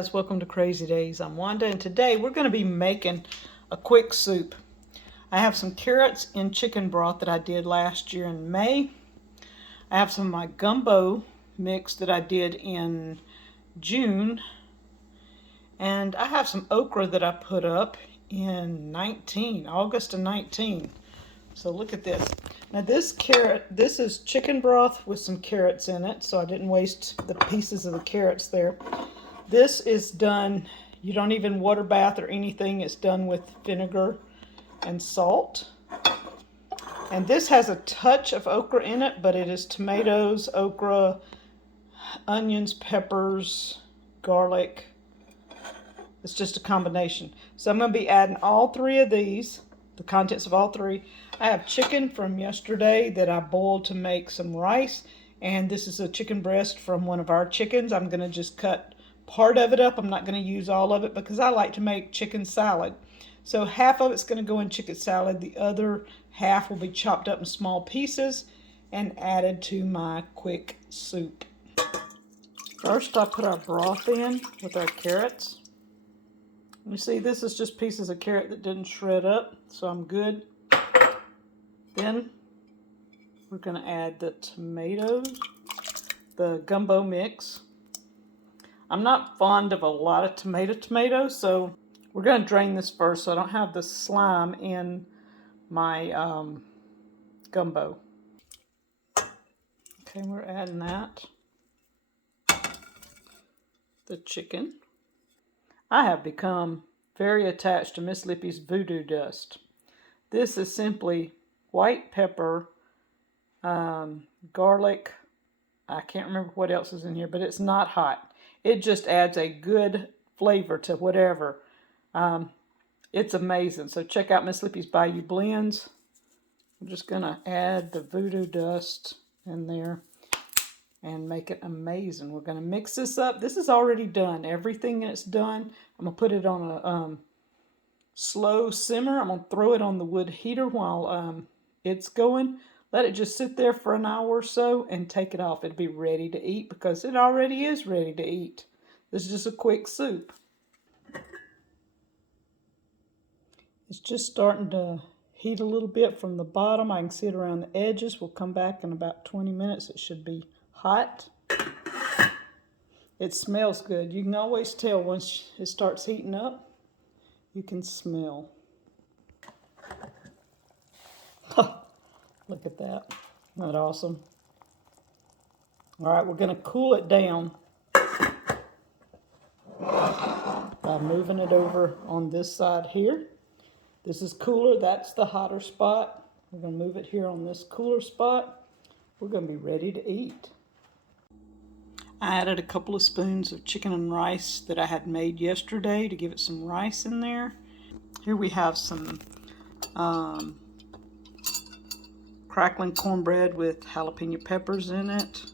guys, welcome to Crazy Days. I'm Wanda, and today we're going to be making a quick soup. I have some carrots in chicken broth that I did last year in May. I have some of my gumbo mix that I did in June. And I have some okra that I put up in August of 19. So look at this. Now this is chicken broth with some carrots in it, so I didn't waste the pieces of the carrots there. This is done, you don't even water bath or anything, it's done with vinegar and salt. And this has a touch of okra in it, but it is tomatoes, okra, onions, peppers, garlic. It's just a combination. So I'm going to be adding all three of these, the contents of all three. I have chicken from yesterday that I boiled to make some rice. And this is a chicken breast from one of our chickens. I'm going to just cut part of it up. I'm not going to use all of it because I like to make chicken salad. So half of it's going to go in chicken salad. The other half will be chopped up in small pieces and added to my quick soup. First, I put our broth in with our carrots. You see, this is just pieces of carrot that didn't shred up, so I'm good. Then we're going to add the tomatoes, the gumbo mix. I'm not fond of a lot of tomatoes, so we're going to drain this first so I don't have the slime in my gumbo. Okay, we're adding that. The chicken. I have become very attached to Ms Lippys Voodoo Dust. This is simply white pepper, garlic. I can't remember what else is in here, but it's not hot. It just adds a good flavor to whatever. It's amazing. So check out Ms Lippys Bayou Blends. I'm just going to add the Voodoo Dust in there and make it amazing. We're going to mix this up. This is already done. Everything that's done. I'm going to put it on a slow simmer. I'm going to throw it on the wood heater while it's going. Let it just sit there for an hour or so and take it off. It'll be ready to eat because it already is ready to eat. This is just a quick soup. It's just starting to heat a little bit from the bottom. I can see it around the edges. We'll come back in about 20 minutes. It should be hot. It smells good. You can always tell once it starts heating up. You can smell. Look at that. Isn't that awesome? All right, we're going to cool it down by moving it over on this side here. This is cooler. That's the hotter spot. We're going to move it here on this cooler spot. We're going to be ready to eat. I added a couple of spoons of chicken and rice that I had made yesterday to give it some rice in there. Here we have some crackling cornbread with jalapeno peppers in it.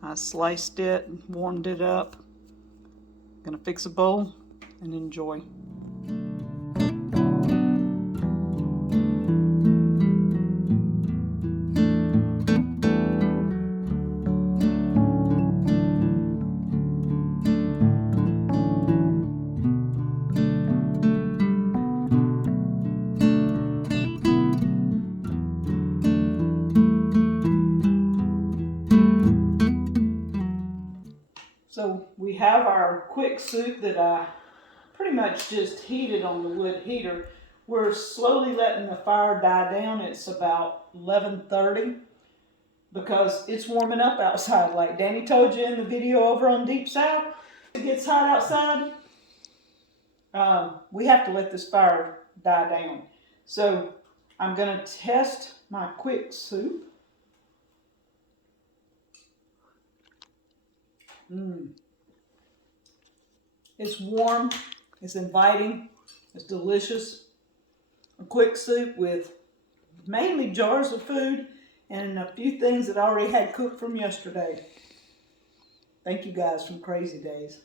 I sliced it, warmed it up. Gonna fix a bowl and enjoy. So we have our quick soup that I pretty much just heated on the wood heater. We're slowly letting the fire die down. It's about 11:30 because it's warming up outside. Like Danny told you in the video over on Deepsouth, it gets hot outside. We have to let this fire die down. So I'm going to test my quick soup. It's warm, it's inviting, it's delicious. A quick soup with mainly jars of food and a few things that I already had cooked from yesterday. Thank you guys from Crazy Days.